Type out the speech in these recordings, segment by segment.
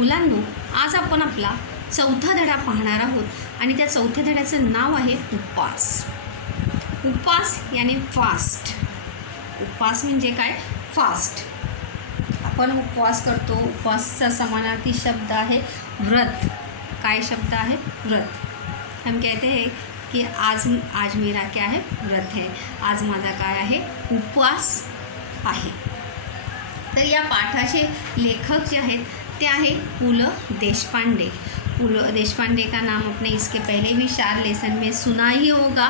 मुलांनो, आज आपण आपला चौथा धडा पाहणार आहोत आणि त्या चौथ्या धड्याचं नाव आहे उपवास. उपवास यानी फास्ट. उपवास म्हणजे काय? फास्ट. आपण उपवास करतो. उपवासचा समानार्थी शब्द आहे व्रत. काय शब्द आहे? व्रत. हम कहते हैं कि आज मेरा क्या है? व्रत है. आज माझा काय आहे? उपवास आहे. तर या पाठाचे लेखक जे आहेत ते आहे पु ल देशपांडे. पु ल देशपांडे का नाम आपने इसके पहले भी 4 लेसन में सुना ही होगा.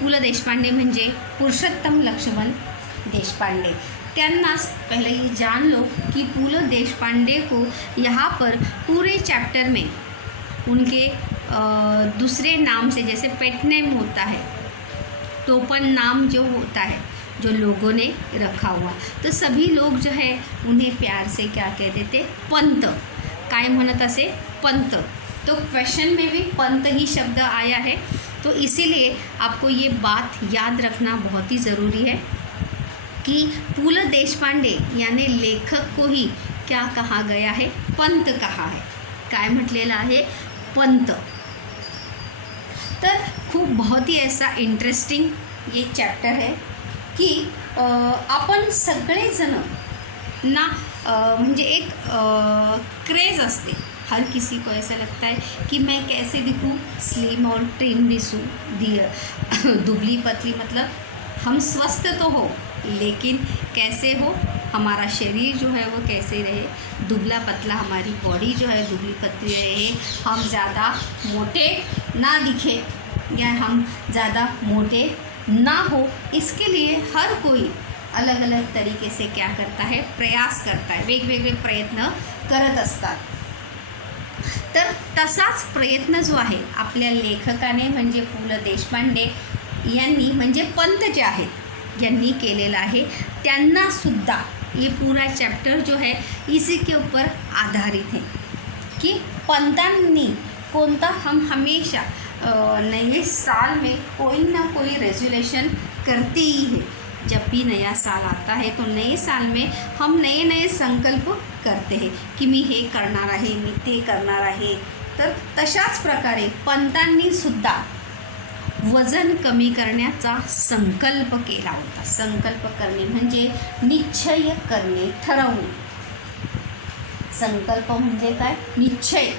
पु ल देशपांडे म्हणजे पुरुषोत्तम लक्ष्मण देशपांडे. त्यांनाच पहले ये जान लो कि पु ल देशपांडे को यहाँ पर पूरे चैप्टर में उनके दूसरे नाम से, जैसे पेट नेम होता है, टोपन नाम जो होता है जो लोगों ने रखा हुआ, तो सभी लोग जो है उन्हें प्यार से क्या कहते थे? पंत. काय म्हणत असे? पंत. तो क्वेश्चन में भी पंत ही शब्द आया है. तो इसीलिए आपको ये बात याद रखना बहुत ही ज़रूरी है कि पु ल देशपांडे यानी लेखक को ही क्या कहा गया है? पंत कहा है. काय म्हटलेलं आहे? पंत. तर खूप बहुत ही ऐसा इंटरेस्टिंग ये चैप्टर है कि आपण सगळेजण ना म्हणजे एक क्रेज़ असते. हर किसी को ऐसा लगता है कि मैं कैसे दिखूं, स्लिम और ट्रिम दिसूं, दुबली पतली, मतलब हम स्वस्थ तो हो लेकिन कैसे हो, हमारा शरीर जो है वो कैसे रहे, दुबला पतला, हमारी बॉडी जो है दुबली पतली रहे, हम ज़्यादा मोटे ना दिखे या हम ज़्यादा मोटे ना हो. इसके लिए हर कोई अलग अलग तरीके से क्या करता है? प्रयास करता है. वेगवेगळे प्रयत्न करत असतात. तर तसाच प्रयत्न जो आहे आपल्या लेखकाने म्हणजे पु ल देशपांडे यांनी, म्हणजे पंत जे आहेत यांनी केलेला आहे. त्यांनासुद्धा ये पूरा चैप्टर जो है इसी के ऊपर आधारित है कि पंतांनी कोणता, हम हमेशा नए साल में कोई ना कोई रेजोल्यूशन करते ही है. जब भी नया साल आता है तो नए साल में हम नए नए संकल्प करते हैं कि मी हे करणार आहे, मी ते करणार आहे. तर तशाच प्रकारे पंतांनी सुद्धा वजन कमी करण्याचा संकल्प केला होता. संकल्प करणे म्हणजे निश्चय करणे, ठरवणे. संकल्प म्हणजे काय? निश्चय,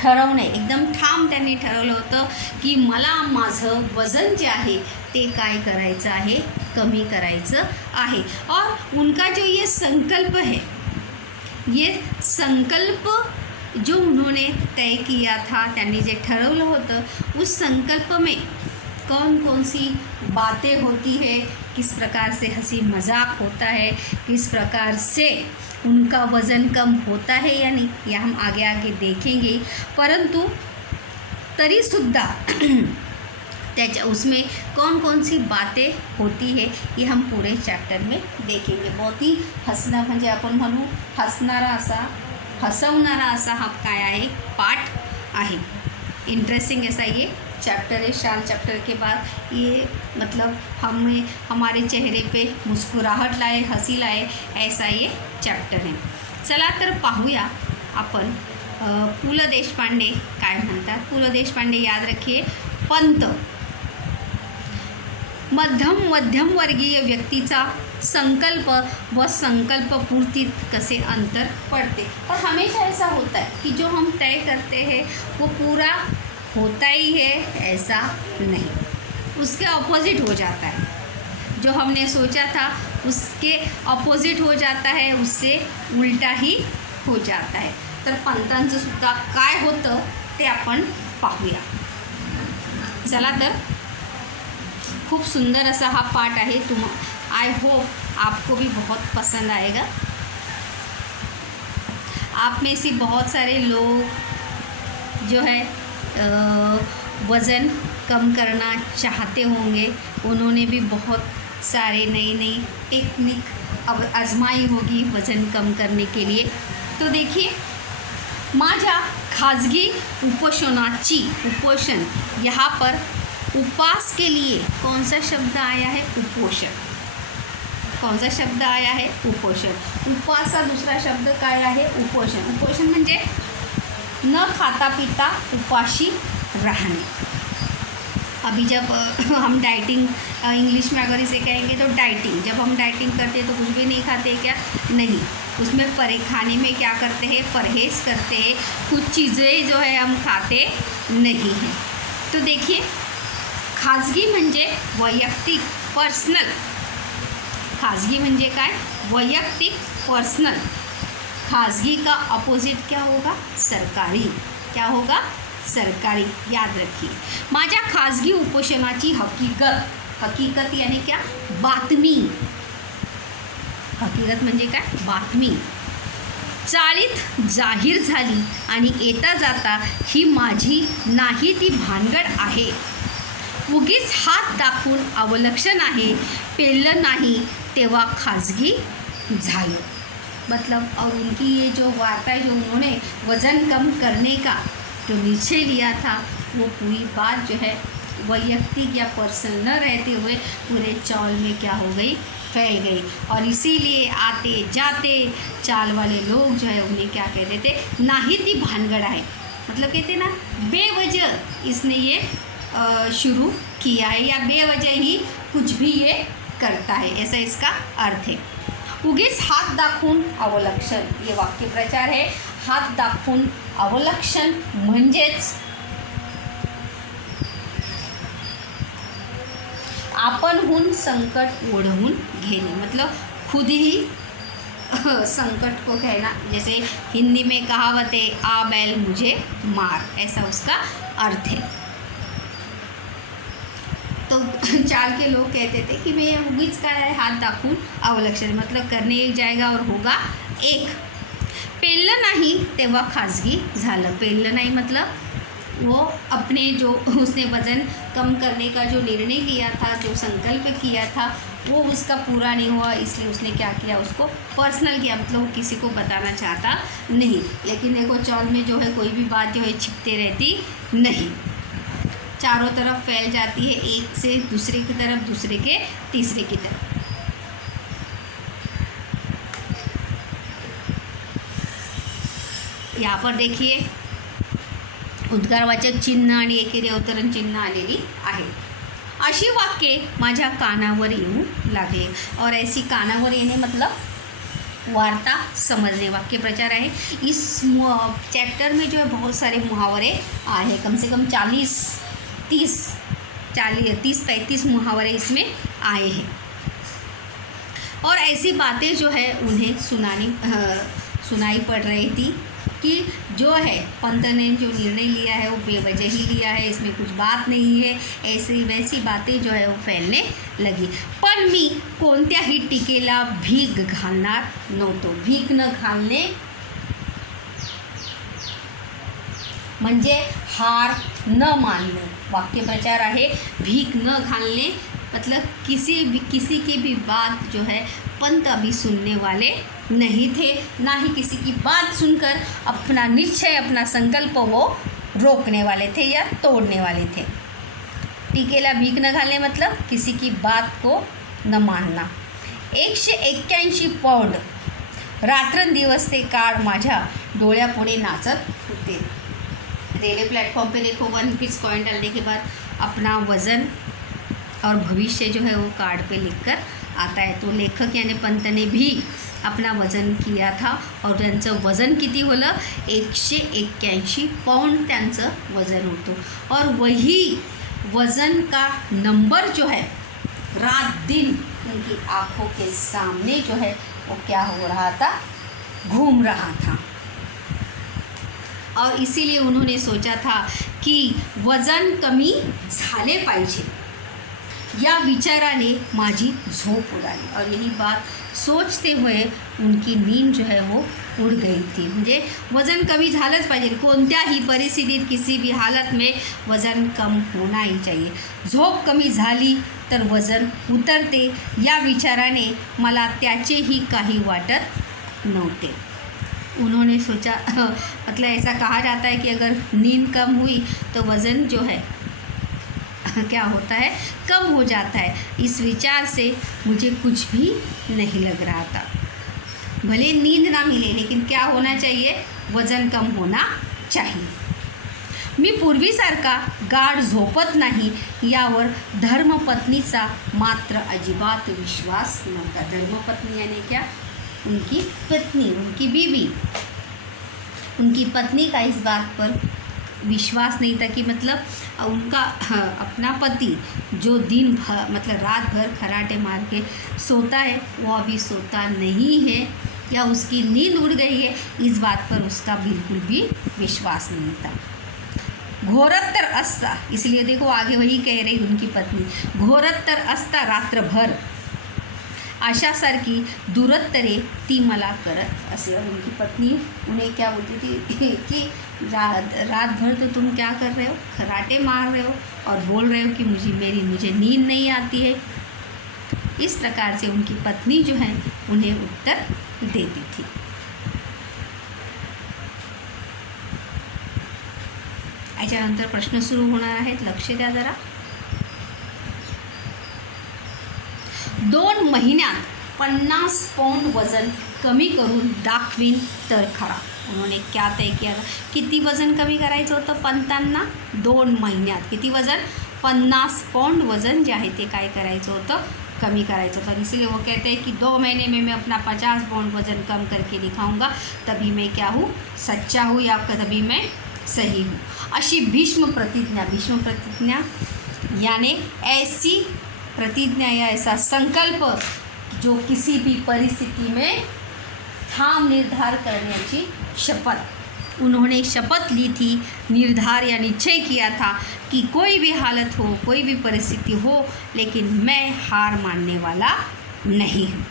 ठरवणे. एकदम ठाम त्यांनी ठरवलं होतं की मला माझं वजन जे आहे ते काय करायचं आहे? कमी करायचं आहे. और उनका जो ये संकल्प है, ये संकल्प जो उन्होंने तय किया था, त्यांनी जे ठरवलं होतं, उस संकल्प में कौन कौन सी बातें होती है, किस प्रकार से हंसी मजाक होता है, किस प्रकार से उनका वज़न कम होता है या नहीं, यह हम आगे आगे देखेंगे. परंतु तरीसुद्धा त्याच्या उसमें कौन कौन सी बातें होती है ये हम पूरे चैप्टर में देखेंगे. बहुत ही हसणं म्हणजे आपण म्हणू हसवणारा असा हा काय आहे? पाठ आहे. इंटरेस्टिंग ऐसा ये चैप्टर है. 4 चैप्टर के बाद ये मतलब हमारे चेहरे पे मुस्कुराहट लाए, हंसी लाए, ऐसा ये चैप्टर है. चला तर पाहूया आपण पु ल देशपांडे काय म्हणतात. पु ल देशपांडे याद रखिए, पंत मध्यम वर्गीय व्यक्तीचा संकल्प व संकल्पपूर्तीत कसे अंतर पड़ते. और हमेशा ऐसा होता है कि जो हम तय करते हैं वो पूरा होता ही है, ऐसा नहीं, उसके ऑपोजिट हो जाता है. जो हमने सोचा था उसके ऑपोजिट हो जाता है, उससे उलटा ही हो जाता है. तर पंतांचं सुद्धा काय होतं ते आपण पाहूया. चला तर खूप सुंदर ऐसा हा पाठ आहे. आई होप आपको भी बहुत पसंद आएगा. आप में से बहुत सारे लोग जो है वज़न कम करना चाहते होंगे. उन्होंने भी बहुत सारे नई टेक्निक अब आजमाई होगी वज़न कम करने के लिए. तो देखिए, माझ्या खाजगी उपोषण, यहाँ पर उपवास के लिए कौन सा शब्द आया है? उपोषण. कौन सा शब्द आया है? उपोषण। उपवासचा दूसरा शब्द काय आहे? उपोषण। उपोषण म्हणजे न खाता पीता उपाशी रहने। अभी जब हम डाइटिंग इंग्लिश में अगर इसे कहेंगे तो डाइटिंग, जब हम डाइटिंग करते हैं तो कुछ भी नहीं खाते क्या? नहीं, उसमें खाने में क्या करते हैं? परहेज़ करते हैं, कुछ चीज़ें जो है हम खाते नहीं हैं। तो देखिए, खाजगी म्हणजे वैयक्तिक, पर्सनल। खाजगी म्हणजे काय? वैयक्तिक, पर्सनल। खाजगी का अपोजिट क्या होगा? सरकारी। क्या होगा? सरकारी। याद रखिए, माझ्या खाजगी उपोषणाची हकीकत, हकीकत यानी क्या? बातमी। हकीकत म्हणजे काय? बातमी चाळीत जाहीर झाली आणि येता जाता ही माझी नाही ती भानगड आहे, उगीच हात दाखवून अवलक्षण आहे, पेललं नाही तेव्हा खाजगी झालं। मतलब और उनकी ये जो वार्ता है, जो उन्होंने वज़न कम करने का जो निश्चय लिया था, वो पूरी बात जो है वैयक्तिक या पर्सनल न रहते हुए पूरे चौल में क्या हो गई? फैल गई। और इसीलिए आते जाते चाल वाले लोग जो है उन्हें क्या कहते थे? नाही ती भानगड़ है। मतलब कहते ना, बेवजह इसने ये शुरू किया है, या बेवजह ही कुछ भी ये करता है, ऐसा इसका अर्थ है। उगीच हात दाखवून अवलक्षण, ये वाक्यप्रचार है। हात दाखवून अवलक्षण म्हणजेच आपणहून संकट ओढवून घेणे, मतलब खुद ही संकट को कहना। जैसे हिंदी में कहावत है, आ बैल मुझे मार, ऐसा उसका अर्थ है। तो चाल के लोग कहते थे कि मैं उगीच का है हाथ दाखवून अवलक्षण, मतलब करने एक जाएगा और होगा एक। पेललं नाही तेव्हा खाजगी झालं। पेललं नाही मतलब वो अपने जो उसने वज़न कम करने का जो निर्णय लिया था, जो संकल्प किया था, वो उसका पूरा नहीं हुआ, इसलिए उसने क्या किया? उसको पर्सनल किया, मतलब वो किसी को बताना चाहता नहीं। लेकिन देखो, चौल में जो है कोई भी बात जो है छिपते रहती नहीं, चारों तरफ फैल जाती है, एक से दूसरे की तरफ, दूसरे के तीसरे की तरफ। यहाँ पर देखिए, उद्गारवाचक चिन्ह आणि एकेरी अवतरण चिन्ह आलेली आहे। अशी वाक्ये माझ्या कानावर येऊ लागले। और ऐसी कानावर येणे मतलब वार्ता समझने, वाक्य प्रचार है। इस चैप्टर में जो है बहुत सारे मुहावरे आए हैं, कम से कम 30-35 मुहावरे इसमें आए हैं। और ऐसी बातें जो है उन्हें सुनाई पड़ रही थी कि जो है पंत ने जो निर्णय लिया है वो बेवजह ही लिया है, इसमें कुछ बात नहीं है, ऐसी वैसी बातें जो है वो फैलने लगी। पण मी कोणत्याही टीकेला भीक घालणार नव्हतो। भीक न घालणे म्हणजे हार न मानणे, वाक्यप्रचार आहे। भीक न घालने मतलब किसी की भी बात जो है पंत अभी सुनने वाले नहीं थे, ना ही किसी की बात सुनकर अपना निश्चय, अपना संकल्प वो रोकने वाले थे या तोड़ने वाले थे। टीकेला भीक न घालने मतलब किसी की बात को न मानना। 181 पौंड रात्रंदिवस ते काळ माझ्या डोळ्यापुढे नाचत होते। रेलवे प्लेटफॉर्म पे देखो, 1 रुपीज़ कॉइन डालने के बाद अपना वज़न और भविष्य जो है वो कार्ड पे लिखकर आता है। तो लेखक यानी पंत ने भी अपना वज़न किया था और त्यांचं वज़न किती होलं? 181 पौंड त्यांचं वज़न होतं। और वही वज़न का नंबर जो है रात दिन उनकी आँखों के सामने जो है वो क्या हो रहा था? घूम रहा था। और इसीलिए उन्होंने सोचा था कि वज़न कमी झाले पाहिजे, या विचाराने माझी झोप उडाली। और यही बात सोचते हुए उनकी नींद जो है वो उड़ गई थी। म्हणजे वज़न कमी झालंच पाहिजे, कोणत्याही परिस्थितीत, किसी भी हालत में वज़न कम होना ही चाहिए। झोप कमी झाली तर वज़न उतरते, या विचाराने मला त्याचेही काही वाटत नव्हते। उन्होंने सोचा मतलब ऐसा कहा जाता है कि अगर नींद कम हुई तो वज़न जो है क्या होता है, कम हो जाता है। इस विचार से मुझे कुछ भी नहीं लग रहा था। भले नींद ना मिले, लेकिन क्या होना चाहिए, वजन कम होना चाहिए। मी पूर्वीसारखा गाढ झोपत नाही यावर धर्मपत्नीचा मात्र अजिबात विश्वास नव्हता। धर्मपत्नी यानी क्या, उनकी पत्नी, उनकी बीवी, उनकी पत्नी का इस बात पर विश्वास नहीं था कि मतलब उनका अपना पति जो दिन भर मतलब रात भर खराटे मार के सोता है, वो अभी सोता नहीं है या उसकी नींद उड़ गई है, इस बात पर उसका बिल्कुल भी विश्वास नहीं था। घोरत्तर असता, इसलिए देखो आगे वही कह रही उनकी पत्नी, घोरत्तर असता रात्रभर आशासारखी दुरत्तरे ती मला करत असे। और उनकी पत्नी उन्हें क्या बोलती थी कि रात भर तो तुम क्या कर रहे हो, खराटे मार रहे हो और बोल रहे हो कि मुझे नींद नहीं आती है। इस प्रकार से उनकी पत्नी जो है उन्हें उत्तर देती थी। याच्यानंतर प्रश्न सुरू होणार आहेत, लक्ष द्या जरा। 2 महिन्यात 50 पौंड वजन कमी करून दाखवीन तर खरा। उन्होंने क्या तय किया था, किती वजन कमी करायचं होतं पंतांना, 2 महिन्यात किती वजन, 50 पौंड वजन जे आहे ते काय करायचं होतं, कमी करायचं होतं। इसलिए वो कहते हैं कि 2 महीने में मैं अपना 50 पौंड वजन कम करके दिखाऊंगा, तभी मैं क्या हूँ, सच्चा हूँ, या तभी मैं सही हूँ। अशी भीष्म प्रतिज्ञा यानी ऐसी प्रतिज्ञा या ऐसा संकल्प जो किसी भी परिस्थिति में ठाम निर्धार करण्याची शपथ। उन्होंने शपथ ली थी, निर्धार या निश्चय किया था कि कोई भी हालत हो, कोई भी परिस्थिति हो, लेकिन मैं हार मानने वाला नहीं हूँ।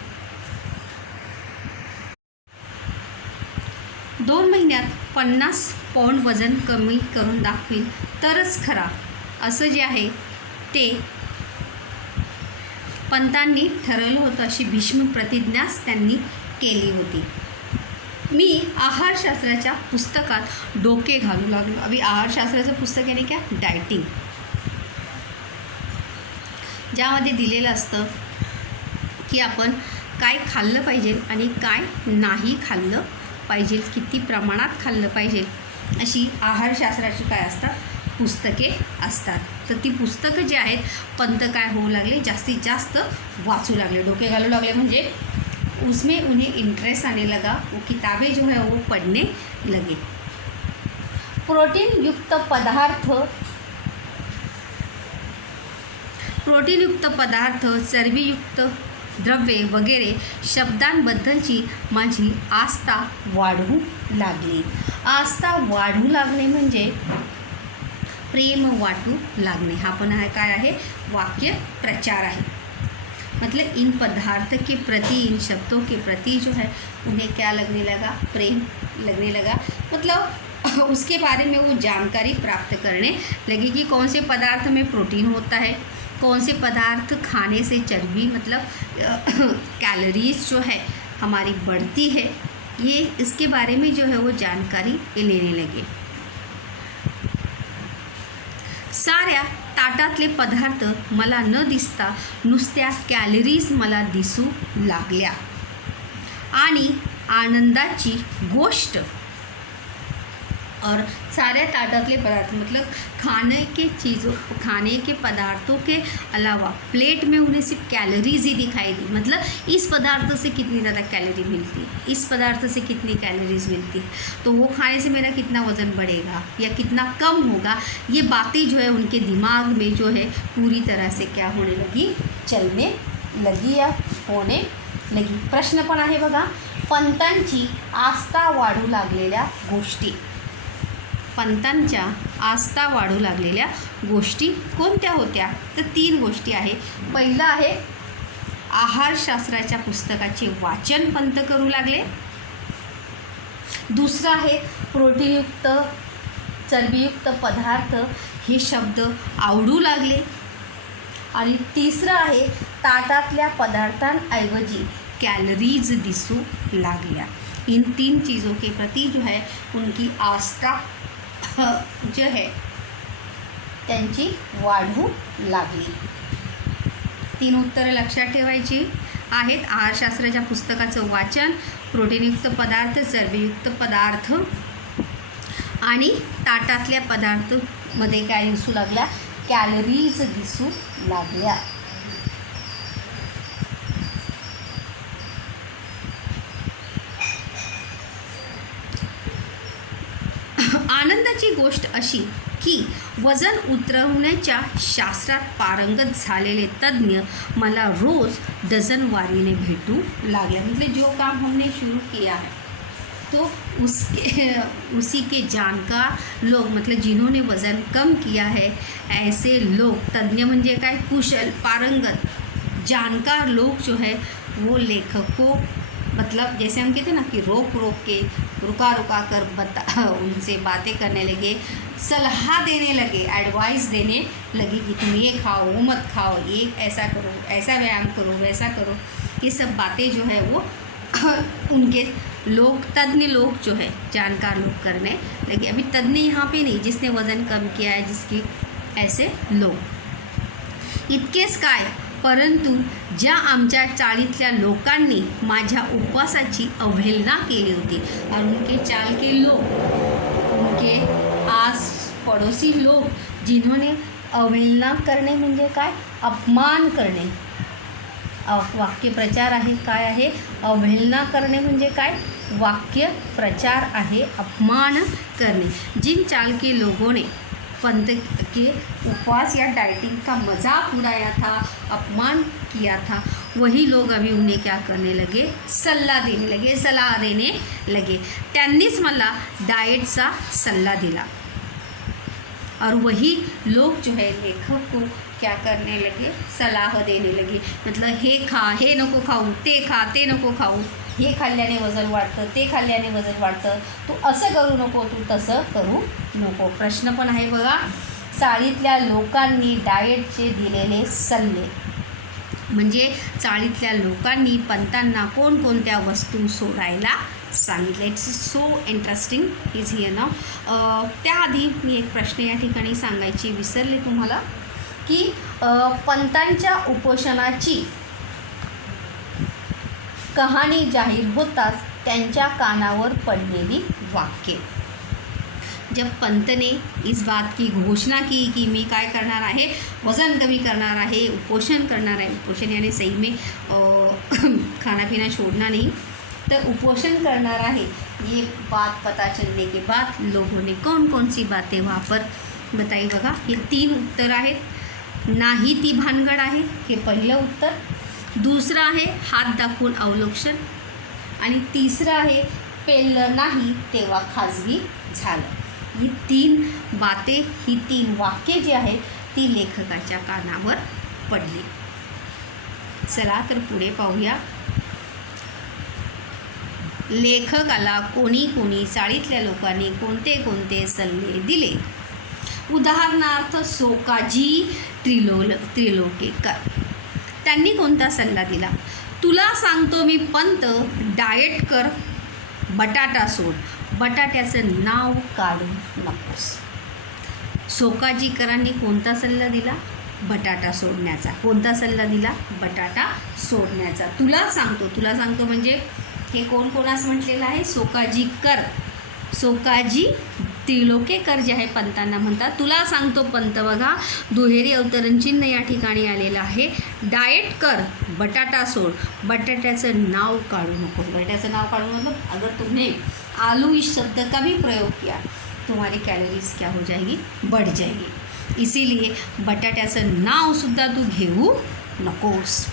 2 महिन्यात 50 पौंड वजन कमी करून दाखवीन तरच खरा, असं जे आहे ते पंतांनी ठरवलं होतं। अशी भीष्म प्रतिज्ञाच त्यांनी केली होती। मी आहारशास्त्राच्या पुस्तकात डोके घालू लागलो। अभी आहारशास्त्राचं पुस्तक यानी क्या, डायटिंग, ज्यामध्ये दिलेलं असतं की आपण काय खाल्लं पाहिजे आणि काय नाही खाल्लं पाहिजे, किती प्रमाणात खाल्लं पाहिजे, अशी आहारशास्त्राची काय असतात, पुस्तके असतात। तर ती पुस्तकं जी आहेत पंत काय होऊ लागले, जास्तीत जास्त वाचू लागले, डोके घालू लागले, म्हणजे उसमें उन्हें इंटरेस्ट आने लगा, वो किताबें जो है वो पढ़ने लगे। प्रोटीन युक्त पदार्थ, चरबीयुक्त द्रव्ये वगैरे शब्दांबद्दलची माझी आस्था वाढू लागली। आस्था वाढू लागणे म्हणजे प्रेम वाटू लागणे, हा पण काय आहे, वाक्य प्रचार आहे। मतलब इन पदार्थ के प्रति, इन शब्दों के प्रति जो है उन्हें क्या लगने लगा, प्रेम लगने लगा। मतलब उसके बारे में वो जानकारी प्राप्त करने लगी कि कौन से पदार्थ में प्रोटीन होता है, कौन से पदार्थ खाने से चर्बी मतलब कैलोरीज जो है हमारी बढ़ती है, ये इसके बारे में जो है वो जानकारी लेने लगे। साऱ्या ताटातले पदार्थ मला न दिसता नुसत्या कॅलरीज मला दिसू लागल्या आणि आनंदाची गोष्ट, और सारे ताटातले पदार्थ मतलब खाने के पदार्थों के अलावा प्लेट में उन्हें सिर्फ कैलोरीज ही दिखाई दी। मतलब इस पदार्थ से कितनी ज़्यादा कैलोरी मिलती है, इस पदार्थ से कितनी कैलोरीज मिलती है, तो वो खाने से मेरा कितना वज़न बढ़ेगा या कितना कम होगा, ये बातें जो है उनके दिमाग में जो है पूरी तरह से क्या होने लगी, चलने लगी या होने लगी। प्रश्न पण आहे बघा, पंतांची आस्था वाढू लागलेल्या गोष्टी, पंतांच्या आस्था वाढू लागलेल्या गोष्टी कोणत्या होत्या, तर 3 गोष्टी आहे। पहिलं आहे आहारशास्त्राच्या पुस्तकाचे वाचन पंत करू लागले, दुसरं आहे प्रोटीनयुक्त चरबीयुक्त पदार्थ हे शब्द आवडू लागले, आणि तिसरं आहे ताटातल्या पदार्थांऐवजी कैलोरीज दिसू लागल्या। इन 3 चीज़ों के प्रति जो है उनकी आस्था जो है त्यांची वाढू लागली. 3 उत्तरं लक्षात ठेवायची आहेत. आहारशास्त्राच्या पुस्तकाचं वाचन, प्रोटीनयुक्त पदार्थ, चरबीयुक्त पदार्थ आणि ताटातल्या पदार्थामध्ये काय दिसू लागल्या, कॅलरीज दिसू लागल्या. आनंदाची गोष्ट अशी की वजन उतरवण्याच्या शास्त्रात पारंगत झालेले तज्ज्ञ मला रोज डझनवारीने भेटू लागले. मतलब जो काम हमने शुरू किया है तो उसी के जानकार लोग, मतलब जिन्होंने वज़न कम किया है ऐसे लोग, तज्ञ म्हणजे काय, कुशल, पारंगत, जानकार लोग जो है वो लेखकों, मतलब जैसे हम कहते हैं ना कि रोक के रुका कर उनसे बातें करने लगे, सलाह देने लगे, एडवाइस देने लगे कि तुम ये खाओ, वो मत खाओ, ये ऐसा करो, ऐसा व्यायाम करो, वैसा करो. ये सब बातें जो है वो उनके लोग, तज्ञ लोग जो है, जानकार लोग करने लगे. अभी तज्ञ यहाँ पे नहीं, जिसने वज़न कम किया है, जिसकी, ऐसे लोग. इतकेच काय, परंतु ज्या आमच्या चाळीतल्या लोकांनी माझ्या उपवासाची अवहेलना केली होती, और उनके चाल के लोग, उनके आस पड़ोसी लोग जिन्होंने अवहेलना करणे म्हणजे काय, अपमान करणे. वाक्य प्रचार आहे, काय आहे, अवहेलना करणे म्हणजे काय, वाक्य प्रचार आहे, अपमान करणे. जिन चाल के लोगों ने पंत के उपवास या डाइटिंग का मजाक उड़ाया था, अपमान किया था, वही लोग अभी उन्हें क्या करने लगे, सल्ला देने लगे, सलाह देने लगे. त्यांनीच मला डाएटचा सल्ला दिला. और वही लोग जो है लेखक को क्या करने लगे, सलाह देने लगे. मतलब हे खा, हे नको खाऊ, ते खा, ते नको खाऊ, हे खाल्ल्याने वजन वाढतं, ते खाल्ल्याने वजन वाढतं, तू असं करू नको, तू तसं करू नको. प्रश्न पण आहे बघा, चाळीतल्या लोकांनी डाएटचे दिलेले सल्ले, म्हणजे चाळीतल्या लोकांनी पंतांना कोणकोणत्या वस्तू सोडायला सांगितलं. It's so interesting is here now. त्याआधी मी एक प्रश्न या ठिकाणी सांगायची विसरले तुम्हाला, की पंतांच्या उपोषणाची कहाणी जाहीर होताच त्यांच्या कानावर पडलेली वाक्य. जब पंत ने इस बात की घोषणा की कि मी काय करणार आहे, वज़न कमी करणार आहे, उपोषण करणार आहे, उपोषण यानी सही में खाना पीना छोड़ना नहीं, तो उपोषण करणार आहे, ये बात पता चलने के बाद लोगों ने कौन कौन सी बातें वहाँ पर बताई बघा. हे 3 उत्तर आहेत. नाही ती भानगड आहे, हे पहिलं उत्तर. दुसरं आहे हात दाखवून अवलोकन, आणि तिसरं आहे पेललं नाही तेव्हा खाजगी झालं. ही 3 बातें, ही 3 वाक्ये जी आहेत ती लेखकाच्या कानावर पडली. चला तर पुढे पाहूया. लेखकाला कोणी कोणी चाळीतल्या लोकांनी कोणते कोणते सल्ले दिले. उदाहरणार्थ सोकाजी त्रिलोकेकर, त्यांनी कोणता सल्ला दिला. तुला सांगतो मी पंत, डाएट कर, बटाटा सोड, बटाट्याचं नाव काढू नकोस. सोकाजीकरांनी कोणता सल्ला दिला, बटाटा सोडण्याचा. कोणता सल्ला दिला, बटाटा सोडण्याचा. तुला सांगतो म्हणजे हे कोण कोणास म्हटलेलं आहे, सोकाजीकर, सोकाजी त्रिलोकेकर जे आहे पंतांना म्हणतात. तुला सांगतो पंत बघा, दुहेरी अवतरण चिन्ह या ठिकाणी आलेलं आहे. डाएट कर, बटाटा सोड, बटाट्याचं नाव काढू नको. बटाट्याचं नाव काढू मतलब अगर तुमने आलू इस शब्द का भी प्रयोग किया तुम्हारी कैलोरीज क्या हो जाएगी, बढ़ जाएगी. इसीलिए बटाट्याचं नावसुद्धा तू घेऊ नकोस.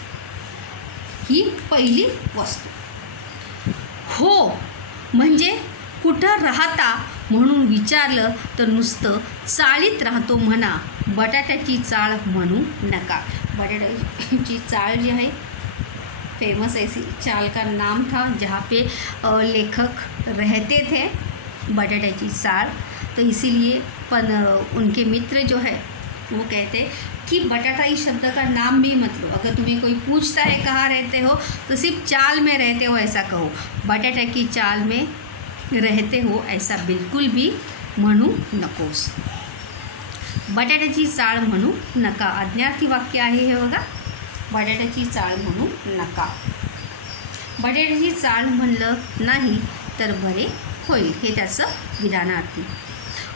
ही पहिली वस्तू. हो म्हणजे कुठं राहता म्हणून विचारलं तर नुसतं चाळीत राहतो म्हणा, बटाट्याची चाळ म्हणू नका. बटाट्याची चाळ जी आहे फेमस ऐसी चाल का नाम था जहाँ पे लेखक रहते थे, बटाट्याची चाळ. तो इसीलिए उनके मित्र जो है वो कहते कि बटाटा इस शब्द का नाम भी मत लो. अगर तुम्हें कोई पूछता है कहाँ रहते हो तो सिर्फ चाल में रहते हो ऐसा कहो, बटाटा की चाल में रहते हो ऐसा बिल्कुल भी म्हणू नकोस. बटाट्याची चाळ म्हणू नका. आज्ञार्थी वाक्य आहे हे बघा. बटाट्याची चाळ म्हणू नका. बटाट्याची चाळ म्हणलं नाही तर बरे होईल, हे त्याचं विधानार्थी.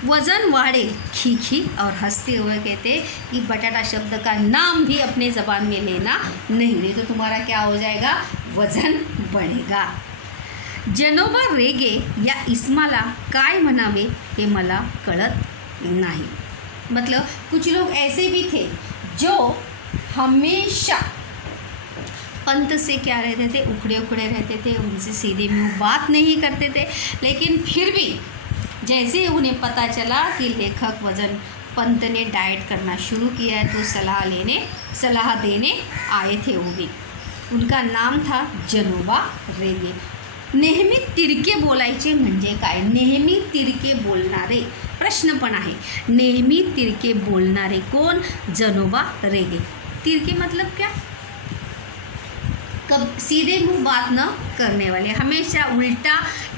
वज़न वाढ़े खी और हंसते हुए कहते कि बटाटा शब्द का नाम भी अपने ज़बान में लेना नहीं तो तुम्हारा क्या हो जाएगा, वज़न बढ़ेगा. जनोबा रेगे या इस्माला काय म्हणावे हे मला कळत नाही. मतलब कुछ लोग ऐसे भी थे जो हमेशा पंत से क्या रहते थे, उखड़े उखड़े रहते थे, उनसे सीधे मुँह बात नहीं करते थे. लेकिन फिर भी जैसे उन्हें पता चला कि लेखक वज़न पंत ने डाइट करना शुरू किया है तो सलाह देने आए थे वो भी. उनका नाम था जनोबा रेगे. नेहमी तिरके बोलायचे म्हणजे काय? नेहमी तिरके बोलणारे, प्रश्न पण आहे. नेहमी तिरके बोलणारे कोण? जनोबा रेगे. तिरके मतलब क्या? कब सीधे मुँह बात न करने वाले, हमेशा उल्टा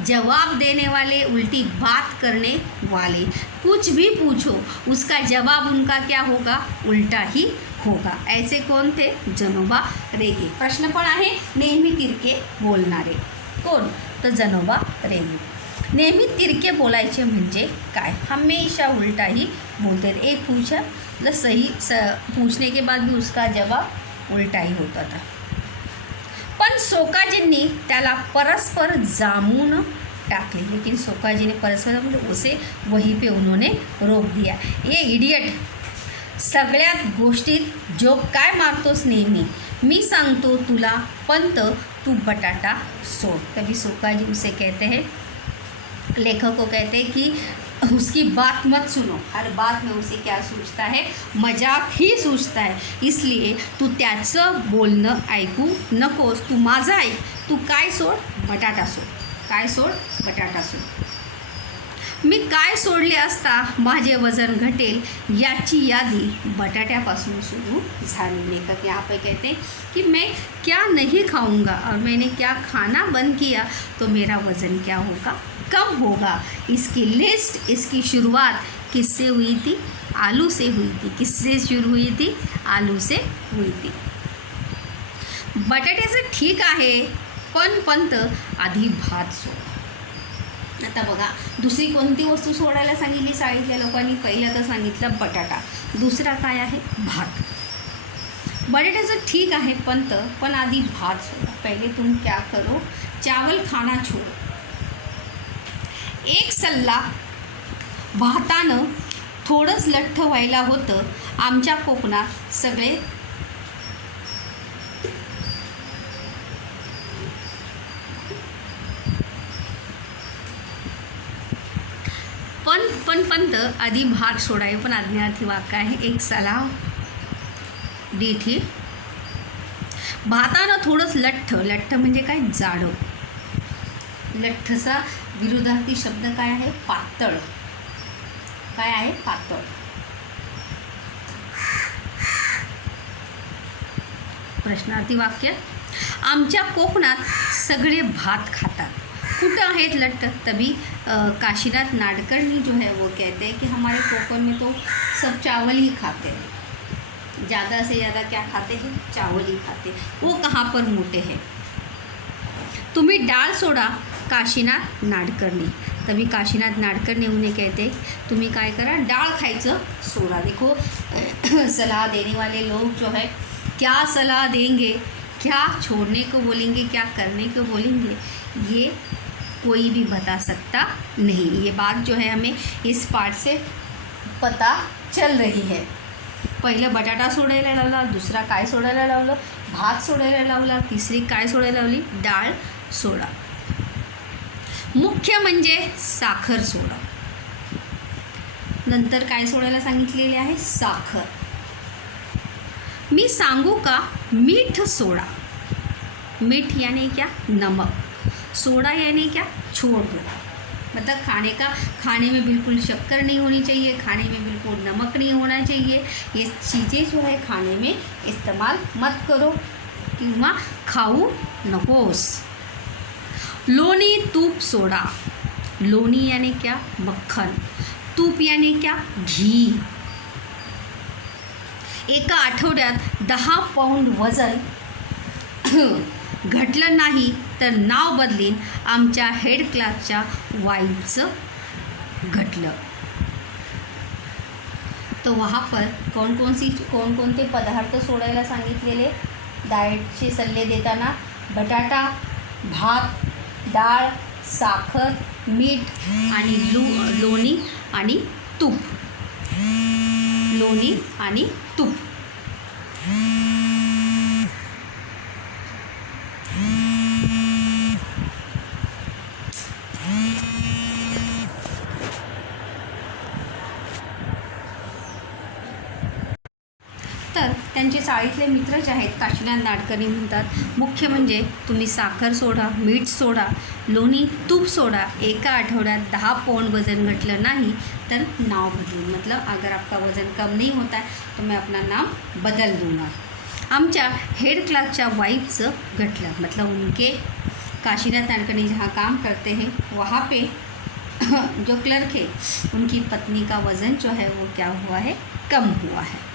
जवाब देने वाले, उल्टी बात करने वाले. कुछ भी पूछो उसका जवाब उनका क्या होगा, उल्टा ही होगा. ऐसे कोण थे? जनोबा रेगे. प्रश्न पण आहे नेहमी तिरके बोलणारे कोण? तर जनोबा रेगे. नेहमी तिरके बोलायचे म्हणजे काय? हमेशा उल्टा ही बोलते थे. एक पूछा तो सही पूछने के बाद भी उसका जवाब उल्टा ही होता था. पण सोकाजींनी त्याला परस्पर जामून टाकले. लेकिन सोकाजी ने परस्पर म्हणजे उसे वहीं पे उन्होंने रोक दिया. ये इडियट, सगळ्यात गोष्टीत जो काय मारतोस नेहमी, मी सांगतो तुला पंत तू बटाटा सोड. तभी सोकाजी उसे कहते हैं, लेखक को कहते हैं कि उसकी बात मत सुनो. हर बात में उसे क्या सूझता है, मजाक ही सूझता है. इसलिए तू त्याचं बोलणं ऐकू नकोस, तू माझं ऐक. तू काय सोड? बटाटा सोड. काय सोड? बटाटा सोड. मी काय सोडले असता माझे वजन घटेल याची यादी बटाट्यापासून सुरू झाली. लेखक यहाँ पे कहते हैं कि मैं क्या नहीं खाऊंगा और मैंने क्या खाना बंद किया तो मेरा वज़न क्या होगा, कम होगा. इसकी लिस्ट, इसकी शुरुआत किससे हुई थी? आलू से हुई थी. किससे शुरू हुई थी? आलू से हुई थी. बटाट्याचं ठीक आहे पण पंत आधी भात सोड. आता बघा दुसरी कोणती वस्तू सोडायला सांगितली शाळेतल्या लोकांनी? पहिलं तर सांगितलं बटाटा, दुसरा काय आहे? भात. बटाट्याचं ठीक आहे पण आधी भात सोडा. पहिले तुम क्या करो, चावल खाना छोड़ो. एक सल्ला, भातानं थोडंच लठ्ठ व्हायला होतं. आमच्या कोकणात सगळे पण पंत आधी भात सोडावे. पण आज्ञार्थी वाक्य आहे. एक सलाह दी थी. भातानं थोडंच लठ्ठ, लठ्ठ म्हणजे काय? जाडं. लठ्ठचा विरुद्धार्थी शब्द काय आहे? पातळ. काय आहे? पातळ. प्रश्नार्थी वाक्य, आमच्या कोकणात सगळे भात खातात. कुछ आहेत लट्ट? तभी काशीनाथ नाडकर ही जो है वो कहते हैं कि हमारे कोकण में तो सब चावल ही खाते हैं, ज़्यादा से ज़्यादा क्या खाते हैं? चावल ही खाते हैं. वो कहाँ पर मोटे हैं? तुम्ही डाळ सोडा, काशीनाथ नाडकरने. तभी काशीनाथ नाडकर ने उन्हें कहते तुम्ही काय करा, डाळ खायचं सोडा. देखो सलाह देने वाले लोग जो है क्या सलाह देंगे, क्या छोड़ने को बोलेंगे, क्या करने को बोलेंगे, ये कोई भी बता सकता नहीं. ये बात जो है हमें इस पार्ट से पता चल रही है. पहिलं बटाटा सोडायला लावला, दुसरा काय सोडायला लावलं? भात सोडायला लावला, तिसरी काय सोडायला लावली? डाळ सोडा. मुख्य म्हणजे साखर सोडा. नंतर काय सोडायला सांगितलेले आहे? साखर. मी सांगू का? मीठ सोडा. मीठ यानी क्या? नमक. सोडा यानी क्या? छोड़ दो. मतलब खाने में बिल्कुल शक्कर नहीं होनी चाहिए, खाने में बिल्कुल नमक नहीं होना चाहिए. ये चीज़ें जो है खाने में इस्तेमाल मत करो किंवा खाऊ नकोस. लोणी तूप सोडा. लोणी यानी क्या? मक्खन. तूप यानी क्या? घी. एका आठवड्यात 10 पाऊंड वजन घटलं नाही तर नाव बदलीन, आमच्या हेड क्लासच्या वाईफचं घटलं. तो वहाँ पर कौन कोणते पदार्थ सोडायला सांगितलेले डाएटचे सल्ले देताना? बटाटा, भात, डाळ, साखर, मीठ आणि लोणी आणि तूप. लोणी आणि तूप. तर त्यांचे चाळीतले मित्र जे आहेत काशीनाथ नाडकर्णी म्हणतात, मुख्य म्हणजे तुम्ही साखर सोडा, मीठ सोडा, लोणी तूप सोडा. एका आठवड्यात 10 पाउंड वज़न घटलं नहीं तर नाव बदलून. मतलब अगर आपका वज़न कम नहीं होता है तो मैं अपना नाम बदल दूंगा. आमच्या हेड क्लासच्या वाइफचं घटलं. मतलब उनके काशीनाथ नाडकर्णी जहाँ काम करते हैं वहाँ पे जो क्लर्क है उनकी पत्नी का वज़न जो है वो क्या हुआ है, कम हुआ है.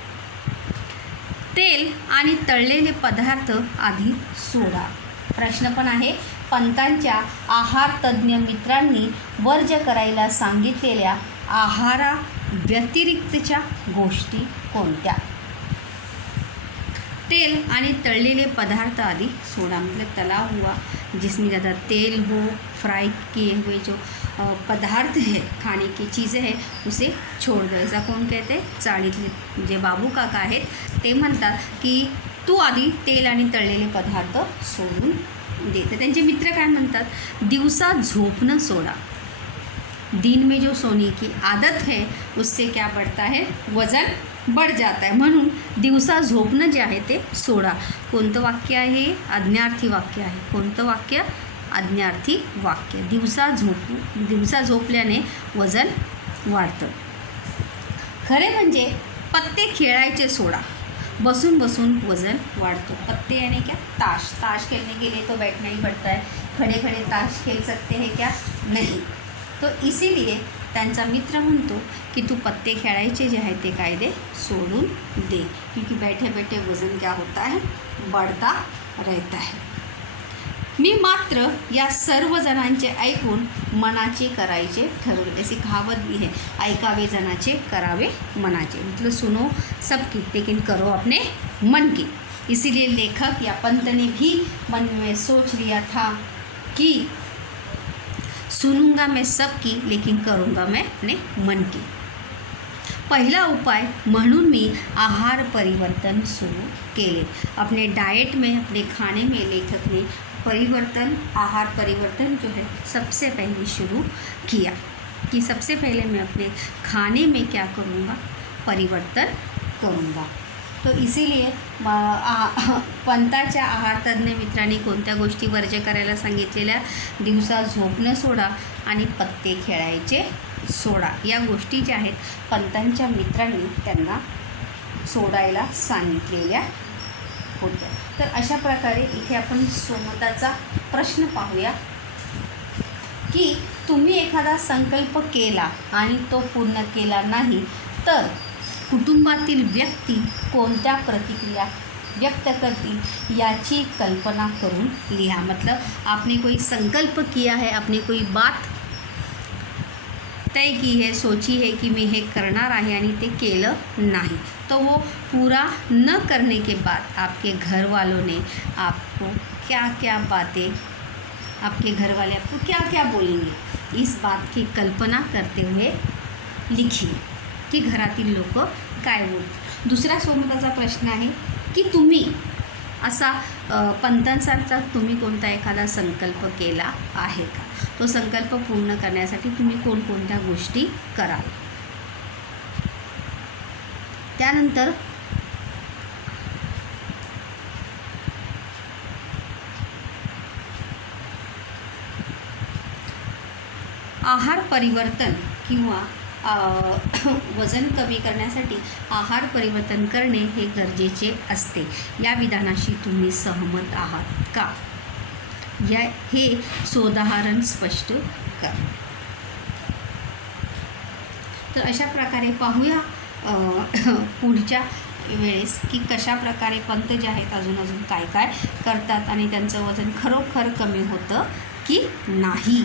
तेल आणि तळलेले पदार्थ आधी सोडा. प्रश्न पण आहे, पंतांच्या आहार तज्ज्ञ मित्रांनी वर्ज्य करायला सांगितलेल्या आहारा व्यतिरिक्तच्या गोष्टी कोणत्या? तेल आणि तळलेले पदार्थ आदि सोडा. मतलब तला हुआ जिसमें ज़्यादा तेल हो, फ्राई किए हुए जो पदार्थ है, खाने की चीज़ें हैं, उसे छोड़ दो. ऐसा कोण कहते? चाळीतले जे बाबू काका आहेत ते म्हणतात की तू आधी तेल आणि तळलेले पदार्थ सोडून दे. तर त्यांचे मित्र काय म्हणतात? दिवसा झोपणं सोडा. दिन में जो सोने की आदत है उससे क्या बढ़ता है, वज़न बढ़ जाता है. म्हणून दिवसा झोपणं जे आहे ते सोडा. कोणतं वाक्य आहे? आज्ञार्थी वाक्य आहे. कोणतं वाक्य? आज्ञार्थी वाक्य. दिवसा झोपल्याने वजन वाढतं. खरे म्हणजे पत्ते खेळायचे सोडा. बसून बसून वज़न वाढतो. पत्ते यानी क्या? ताश खेलने के लिए तो बैठना ही पड़ता है. खड़े खड़े ताश खेल सकते हैं क्या? नहीं. तो इसीलिए त्यांचा मित्र म्हणतो की तू पत्ते खेळायचे जे आहे ते कायदे सोडून दे, क्योंकि बैठे बैठे वज़न क्या होता है, बढ़ता रहता है. मी मात्र या सर्व जणांचे ऐकून मनाचे करायचे ठरवले. ऐसी कहावत भी है, ऐकावे जनाचे करावे मनाचे. मतलब सुनो सबकी लेकिन करो अपने मन की. इसीलिए लेखक या पंत ने भी मन में सोच लिया था कि सुनूंगा मैं सबकी लेकिन करूंगा मैं अपने मन की. पहिला उपाय म्हणून मी आहार परिवर्तन सुरू केले. अपने डाइट में, अपने खाने में लेखक ने आहार परिवर्तन जो है सबसे पहले शुरू किया कि सबसे पहले मैं अपने खाने में क्या करूँगा, परिवर्तन करूँगा. तो इसीलिए पंताच्या आहार तज्ज्ञ मित्रांनी कोणत्या गोष्टी वर्ज्य करायला सांगितलेल्या? दिवसा झोपणं सोडा आणि पत्ते खेळायचे सोडा. या गोष्टी ज्या आहेत पंतांच्या मित्रांनी त्यांना सोडायला सांगितलेल्या होत्या. तर अशा प्रकारे इथे आपण सोमताचा प्रश्न पाहूया की तुम्ही एखादा संकल्प केला आणि तो पूर्ण केला नाही तर कुटुंबातील व्यक्ती कोणत्या प्रतिक्रिया व्यक्त करतील याची कल्पना करून लिहा. मतलब आपने कोई संकल्प किया है, आपने कोई बात तय की है, सोची है कि मैं हे करणार आहे आणि ते केलं नाही, तो वो पूरा न करने के बाद आपके घर वालों ने आपको क्या क्या बातें, आपके घर वाले आपको क्या क्या बोलेंगे, इस बात की कल्पना करते हुए लिखिए की घरातील लोक काय बोलतात. दुसरा सोमताचा प्रश्न आहे की तुम्ही असा पंतांसारखा तुम्ही कोणता एखादा संकल्प केला आहे का? तो संकल्प पूर्ण करण्यासाठी तुम्ही कोणकोणत्या गोष्टी कराल. त्यानंतर आहार परिवर्तन किंवा वजन कमी करण्यासाठी आहार परिवर्तन करणे हे गरजेचे असते. या विधानाशी तुम्ही सहमत आहात का? हे सोदाहरण स्पष्ट कर. तर अशा प्रकारे पाहूया पुढच्या वेळेस की कशा प्रकारे पंत जे आहेत अजून काय काय करतात आणि त्यांचं वजन खरोखर कमी होतं की नाही.